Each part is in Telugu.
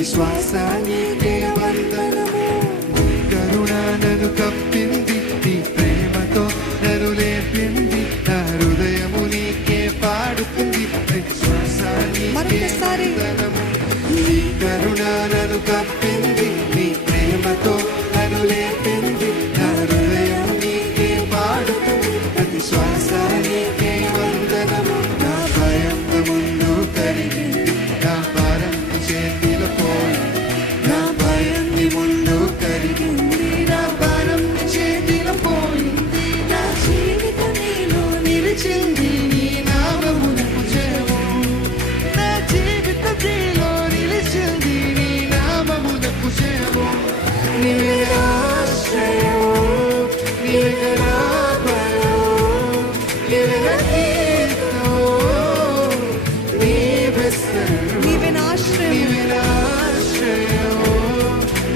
ప్రతి శ్వాస నీకే వందనము. నీ కరుణ నన్ను కప్పింది, నీ ప్రేమతో నన్ను లేపింది, నా హృదయము నీకే పాడుతుంది. ప్రతి శ్వాస నీకే వందనము. నీ కరుణ నన్ను కప్పింది, నీ ప్రేమతో నన్ను లేపింది, నా హృదయము నీకే పాడుతుంది. ప్రతి శ్వాస నీకే వందనము. నా భయం ముందు కరిగింది, నా భారం చేతిలో పోయింది. నా భయం ముందు కరిగింది, నా భారం చేతిలో పోయింది. నా జీవితం నీలో నిలిచింది, నీ నామమునకు జయము. నా జీవితం నీలో నిలిచింది, నీ నామమునకు జయము. నీవే ఆశ్రయము, నీవే నా బలము, నీవే నా కీర్తనము, నీవే సర్వము. నీవే నా ఆశ్రయము,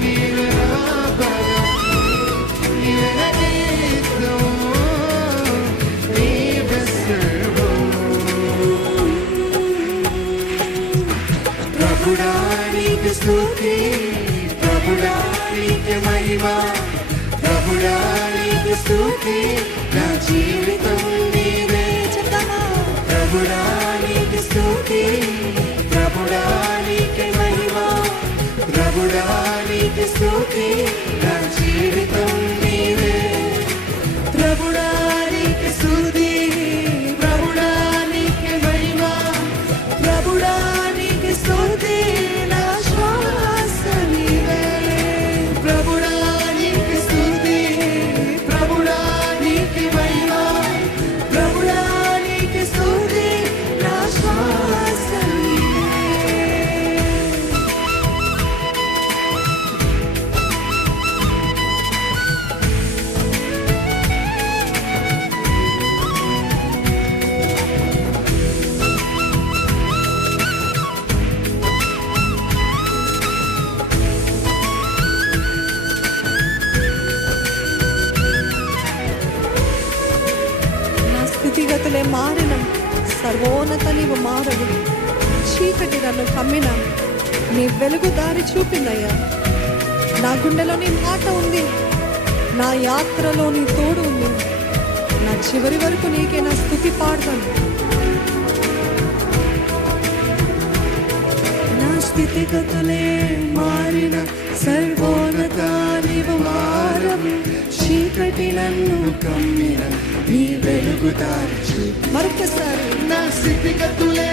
నీవే నా బలము, నీవే నా కీర్తనము, నీవే సర్వము. ప్రభుడా నీకు స్తుతి, ప్రభుడా నీకు మహిమ, ప్రభుడా నీకు స్తుతి, నా జీవితం నీవే. ప్రభుడా నీకు స్తుతి, ప్రభుడా నీకు మహిమ, ప్రభుడా నీకు స్తుతి, నా జీవితం నీవే. ప్రభుడా నీకు స్తుతి, ప్రభుడా నీకు మహిమ, ప్రభుడా నీకు స్తుతి, నా శ్వాస నీవే. ప్రభుడా నీకు స్తుతి, ప్రభుడా నీకు మహిమ, ప్రభుడా నీకు స్తుతి, నా శ్వాస నీవే. నా స్థితిగతులే మారిన, సర్వోన్నత నీవు మారవు. చీకటి నన్ను కమ్మిన, నీ వెలుగు దారి చూపిందయ్యా. నా గుండెలో నీ మాట ఉంది, నా యాత్రలో నీ తోడు ఉంది. నా చివరి వరకు నీకే నా స్థుతి పాడతాను. నా స్థితిగతులే మారిన, సర్వోన్నత నీవు మారవు. చీకటి నన్ను కమ్మిన, నీ వెలుగు దారి చూపి. మరొకసారి నా స్థితిగతులే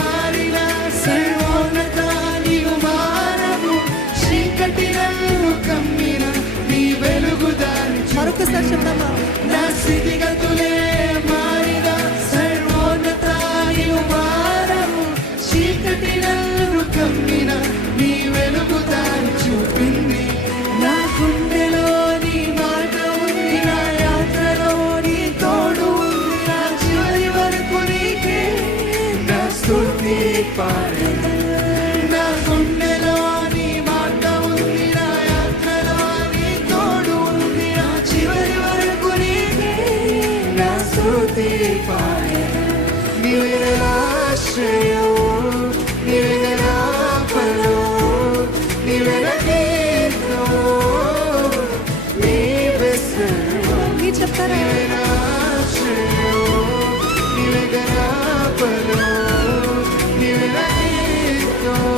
మారిన, సర్వోన్నత నీవు మారవు. చీకటి నన్ను కమ్మిన, నీ వెలుగు దారి చూపి. మరొకసారి చెప్తామా? నా స్థితిగతులే మారిన, సర్వోన్నత నీవు మారవు. చీకటి నన్ను కమ్మిన, నీ వెలుగు దారి చూపింది. నా గుండెలో నీ మాట ఉంది, నా యాత్రలో నీ తోడు ఉంది. నా చివరి వరకు నీకే నా స్తుతి పాడెను. నా గుండెలో నీ మాట ఉంది, నా యాత్రలో నీ తోడు ఉంది. నా చివరి వరకు నీకే నా స్తుతి పాడెను. నీవే నా ఆశ్రయము, నీవే నా బలము, నీవే నా కీర్తనము, నీవే సర్వము. నీ చెప్తారా? నీవే నా ఆశ్రయము, నీవే నా బలము, నీవే నా కీర్తనము,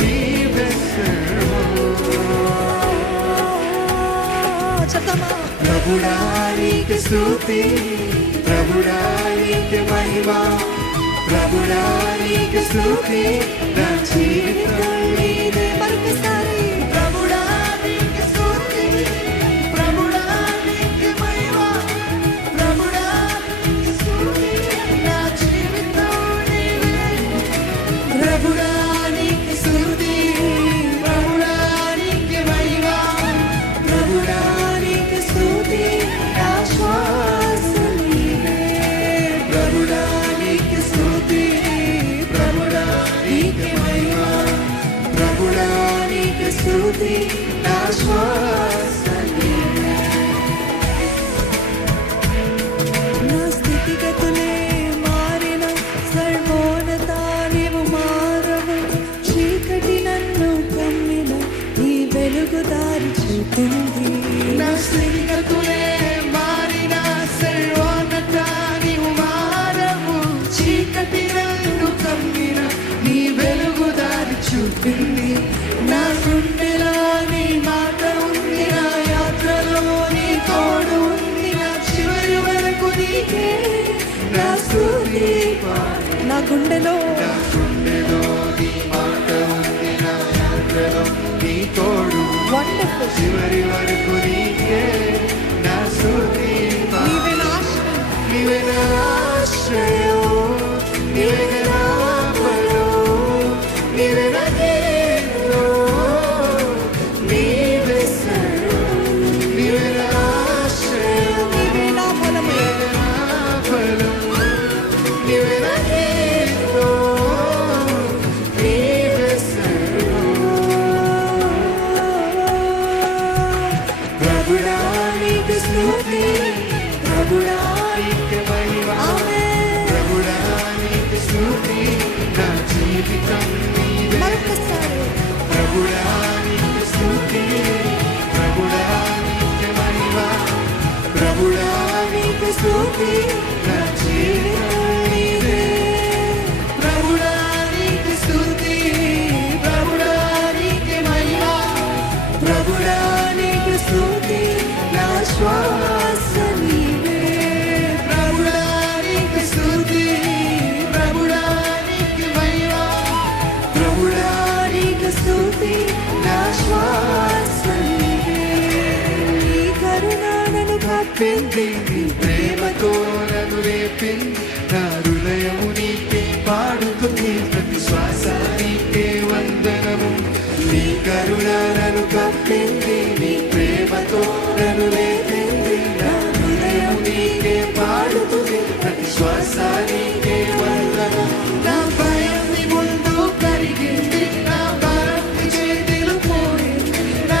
నీవే సర్వము. చెప్తామా? ప్రభుడా నీకు స్తుతి, ప్రభుడా నీకు మహిమ, ప్రభుడా నీకు స్తుతి, నా జీవితం నీదే. మరొకసారి ప్రభుడా నీకు స్తుతి, ప్రభుడా నీకు మహిమ, ప్రభుడా నీకు స్తుతి, నా జీవితం నీదే. ప్రభుడా నీకు స్తుతి, ప్రభుడా నీకు మహిమ, ప్రభుడా నీకు స్తుతి, నా శ్వాస నీవే. ప్రభుడా నీకు స్తుతి, ప్రభుడా నీకు మహిమ, ప్రభుడా నీకు స్తుతి, నా శ్వాస నీవే. నా స్థితిగతులే మారిన, సర్వోన్నత నీవు మారవు. చీకటి గుండెలో నీ మాట ఉంది, నా యాత్రలో నీ తోడు. వండర్ఫుల్. చివరి వరకు నీకే నా స్తుతి. నీవే నా ఆశ్రయం. నీవే నా ఆశ్రయం, నీవే నా బలం, నీవే నా కీర్తనం, నీవే సర్వం. నీవే నా ఆశ్రయం, నీవే నా బలము. నీవే నా బలం, నీవే నా కీర్తనం, నీవే సర్వం. ప్రభుడా నీకు స్తుతి, ప్రభుడా నీకు మహిమ. ప్రభుడా నీకు స్తుతి, నా జీవితం నీవే. మరొకసారి ప్రభుడా నీకు స్తుతి, ప్రభుడా నీకు మహిమ. ప్రభుడా నీకు స్తుతి, నా జీవితం నీవే. ప్రభుడా నీకు స్తుతి, ప్రభుడా నీకు మహిమ. ప్రభుడా నీకు స్తుతి, నా శ్వాస నీవే. ప్రభుడా నీకు స్తుతి, ప్రభుడా నీకు మహిమ. ప్రభుడా నీకు స్తుతి, నా శ్వాస నీవే. నీ కరుణ నన్ను కప్పింది, నీ ప్రేమతో నన్ను రేపింది. నా హృదయము నీకే పాడుతుంది, ప్రతి శ్వాస నీకే వందనము. నీ కరుణ నన్ను కప్పింది, నీ ప్రేమతో నన్ను రేపింది. నా హృదయము నీకే పాడుతుంది, ప్రతి శ్వాస నీకే వందనము. నా భయం నీ ముందు కరిగింది, నా భారం నీ చేతిలో పోయింది. నా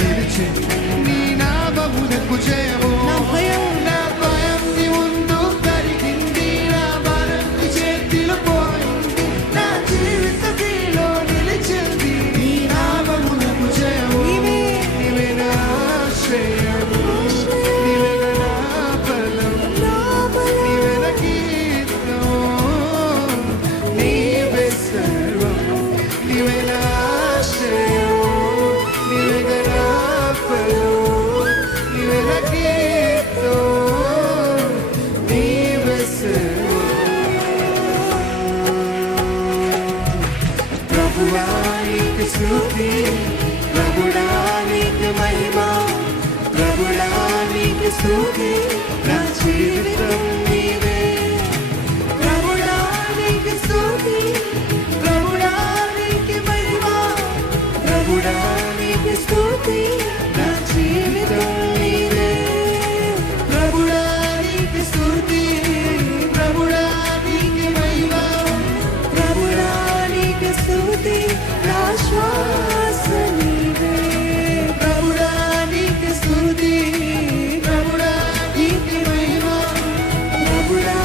నిలిచింది నీ నామమునకు జయము. నా భయం నా భయం నీ ముందు కరిగింది, నా భారం నీ చేతిలో పోయింది. నా జీవితములో నిలిచింది నీ నామమునకు జయము. నీవే. నీవే నా ఆశ్రయము, నీవే నా బలం, నా బలం. నీవే నా కీర్తనం, నీవే సర్వం. నీవే నా ఆశ్రయం, నీవే నా బలం, నీవే నా కీర్తనం, నీవే సర్వం. ప్రభువా నీకు స్తుతి, ప్రభుడా నీకు మహిమ. ప్రభుడా నీకు స్తుతి, నా జీవితం నీవే. ప్రభుడా నీకు స్తుతి, ప్రభుడా నీకు మహిమ. ప్రభుడా నీకు స్తుతి, నా జీవితం నీవే. ప్రభుడా నీకు స్తుతి, ప్రభుడా నీకు మహిమ. ప్రభుడా నీకు స్తుతి, నా శ్వాస నీవే. ప్రభుడా నీకు స్తుతి, ప్రభుడా నీకు మహిమ. ప్రభుడా